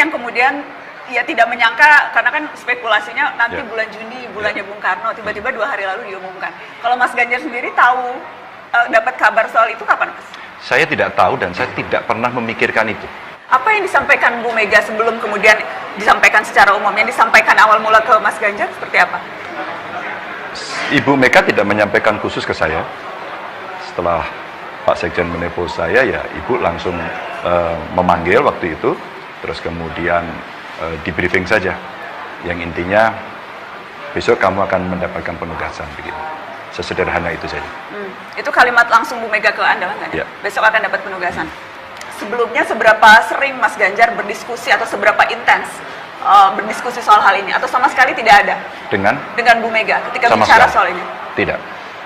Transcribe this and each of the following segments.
yang kemudian ya tidak menyangka, karena kan spekulasinya nanti Ya. bulan Juni, bulannya Bung Karno, tiba-tiba 2 hari lalu diumumkan. Kalau Mas Ganjar sendiri tahu, dapat kabar soal itu kapan, Mas? Saya tidak tahu dan saya tidak pernah memikirkan itu. Apa yang disampaikan Bu Mega sebelum kemudian disampaikan secara umum? Yang disampaikan awal mula ke Mas Ganjar seperti apa? Ibu Mega tidak menyampaikan khusus ke saya. Setelah Pak Sekjen menelpon saya, ya Ibu langsung memanggil waktu itu, terus kemudian di briefing saja. Yang intinya besok kamu akan mendapatkan penugasan begitu. Sesederhana itu saja. Itu kalimat langsung Bu Mega ke Anda kan? Ya. Besok akan dapat penugasan. Sebelumnya seberapa sering Mas Ganjar berdiskusi atau seberapa intens berdiskusi soal hal ini, atau sama sekali tidak ada Dengan Bu Mega ketika sama bicara sekali. soal ini? Tidak.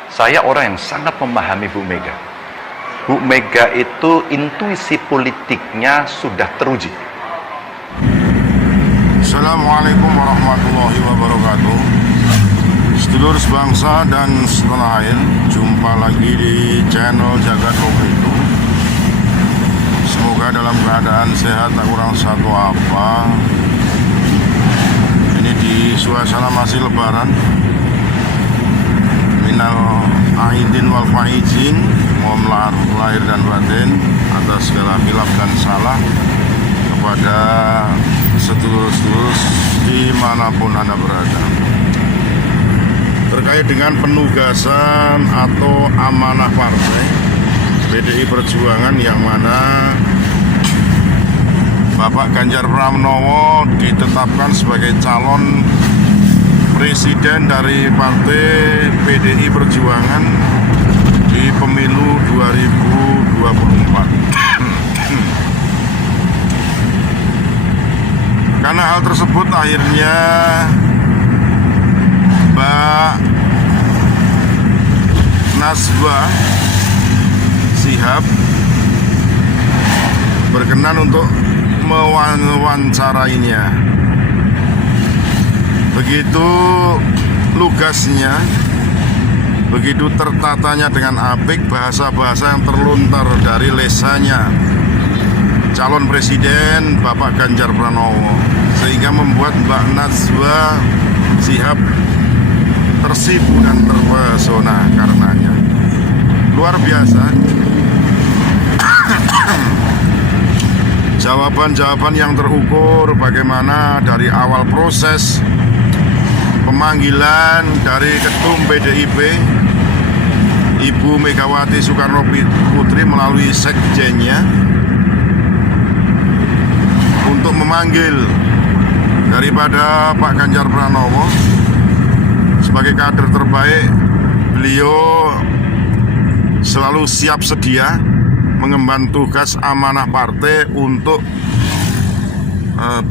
Saya orang yang sangat memahami Bu Mega. Bu Mega itu intuisi politiknya sudah teruji. Assalamualaikum warahmatullahi wabarakatuh. Sedulur sebangsa dan setanah air, jumpa lagi di channel Jagat Itu. Semoga dalam keadaan sehat, tak kurang satu apa. Ini di suasana masih lebaran. Minal aidin wal faizin, mohon lahir dan batin atas segala khilaf dan salah kepada sedulur-sedulur dimanapun Anda berada. Terkait dengan penugasan atau amanah partai PDI Perjuangan, yang mana Bapak Ganjar Pranowo ditetapkan sebagai calon presiden dari partai PDI Perjuangan di pemilu 2024. Karena hal tersebut akhirnya Mbak Najwa Shihab berkenan untuk mewawancarainya. Begitu lugasnya, begitu tertatanya dengan apik bahasa-bahasa yang terlontar dari lesannya calon presiden Bapak Ganjar Pranowo, sehingga membuat Mbak Najwa Shihab tersipu dan terpesona karenanya. Luar biasa. Jawaban-jawaban yang terukur, bagaimana dari awal proses pemanggilan dari Ketum PDIP Ibu Megawati Soekarno Putri melalui sekjennya untuk memanggil daripada Pak Ganjar Pranowo sebagai kader terbaik. Beliau selalu siap sedia mengemban tugas amanah partai untuk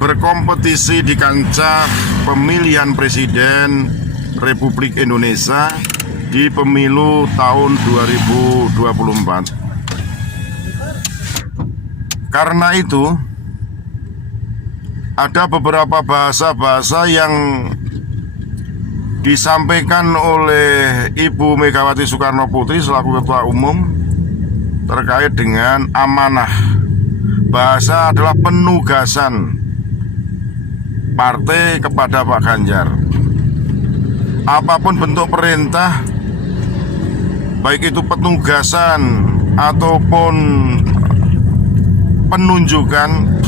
berkompetisi di kancah pemilihan presiden Republik Indonesia di pemilu tahun 2024. Karena itu ada beberapa bahasa-bahasa yang disampaikan oleh Ibu Megawati Soekarno Putri selaku Ketua Umum terkait dengan amanah. Bahasa adalah penugasan partai kepada Pak Ganjar. Apapun bentuk perintah, baik itu penugasan ataupun penunjukan,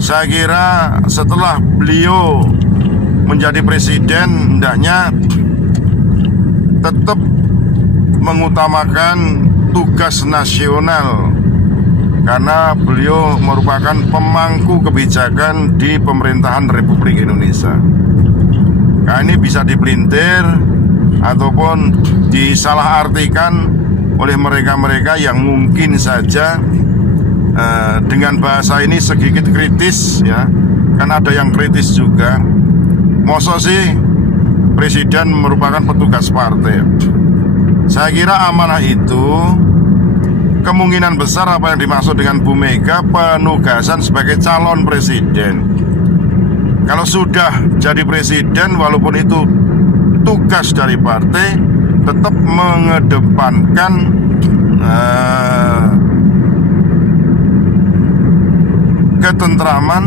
saya kira setelah beliau menjadi presiden hendaknya tetap mengutamakan tugas nasional, karena beliau merupakan pemangku kebijakan di pemerintahan Republik Indonesia. Nah, ini bisa dipelintir ataupun disalahartikan oleh mereka-mereka yang mungkin saja dengan bahasa ini sedikit kritis, ya. Kan ada yang kritis juga. Masa sih presiden merupakan petugas partai? Saya kira amanah itu kemungkinan besar apa yang dimaksud dengan Bu Mega penugasan sebagai calon presiden. Kalau sudah jadi presiden, walaupun itu tugas dari partai, tetap mengedepankan ketentraman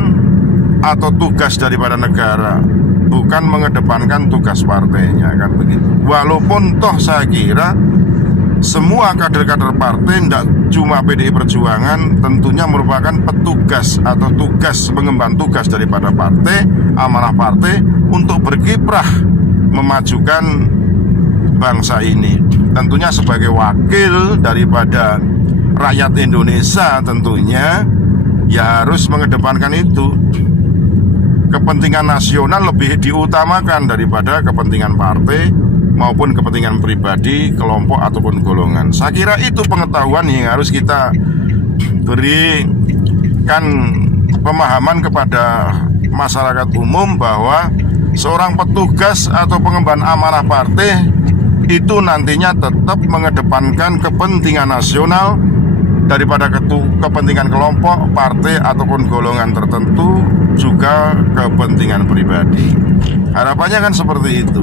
atau tugas daripada negara, bukan mengedepankan tugas partainya, kan begitu. Walaupun toh saya kira semua kader-kader partai, tidak cuma PDI Perjuangan, tentunya merupakan petugas atau tugas mengemban tugas daripada partai, amanah partai untuk berkiprah memajukan bangsa ini. Tentunya sebagai wakil daripada rakyat Indonesia, tentunya ya harus mengedepankan itu. Kepentingan nasional lebih diutamakan daripada kepentingan partai maupun kepentingan pribadi, kelompok ataupun golongan. Saya kira itu pengetahuan yang harus kita berikan pemahaman kepada masyarakat umum bahwa seorang petugas atau pengemban amanah partai itu nantinya tetap mengedepankan kepentingan nasional daripada kepentingan kelompok, partai ataupun golongan tertentu, juga kepentingan pribadi. Harapannya kan seperti itu.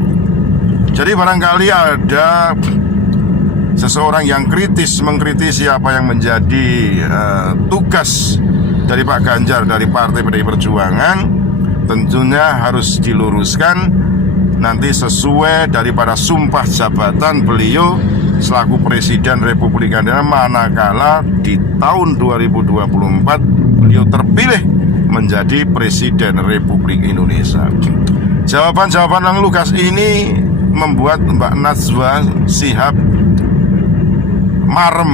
Jadi barangkali ada seseorang yang kritis mengkritisi apa yang menjadi tugas dari Pak Ganjar dari Partai PDI Perjuangan, tentunya harus diluruskan nanti sesuai daripada sumpah jabatan beliau selaku Presiden Republik Indonesia manakala di tahun 2024 beliau terpilih menjadi Presiden Republik Indonesia. Jawaban-jawaban yang lugas ini membuat Mbak Najwa Shihab marem.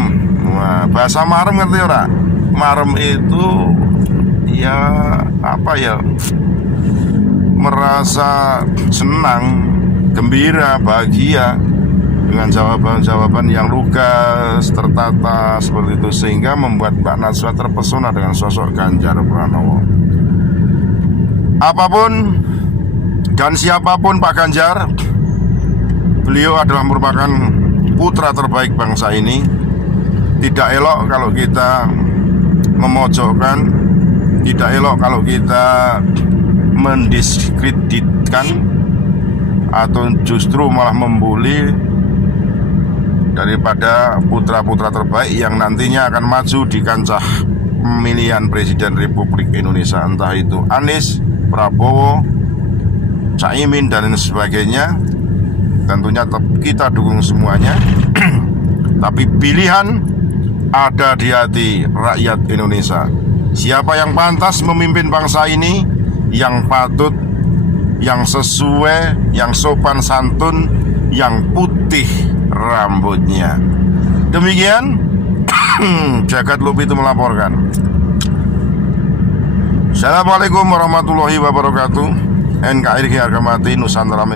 Wah, bahasa marem ngerti ora? Marem itu ya apa ya? Merasa senang, gembira, bahagia dengan jawaban-jawaban yang lugas, tertata seperti itu, sehingga membuat Mbak Najwa terpesona dengan sosok Ganjar Pranowo. Apapun dan siapapun Pak Ganjar, beliau adalah merupakan putra terbaik bangsa ini. Tidak elok kalau kita memojokkan, tidak elok kalau kita mendiskreditkan atau justru malah membuli daripada putra-putra terbaik yang nantinya akan maju di kancah pemilihan Presiden Republik Indonesia, entah itu Anies, Prabowo, Caimin dan sebagainya. Tentunya kita dukung semuanya. Tapi pilihan ada di hati rakyat Indonesia. Siapa yang pantas memimpin bangsa ini, yang patut, yang sesuai, yang sopan santun, yang putih rambutnya. Demikian Jagat Lupi itu melaporkan. Assalamualaikum warahmatullahi wabarakatuh. NKRI harga mati Nusantara.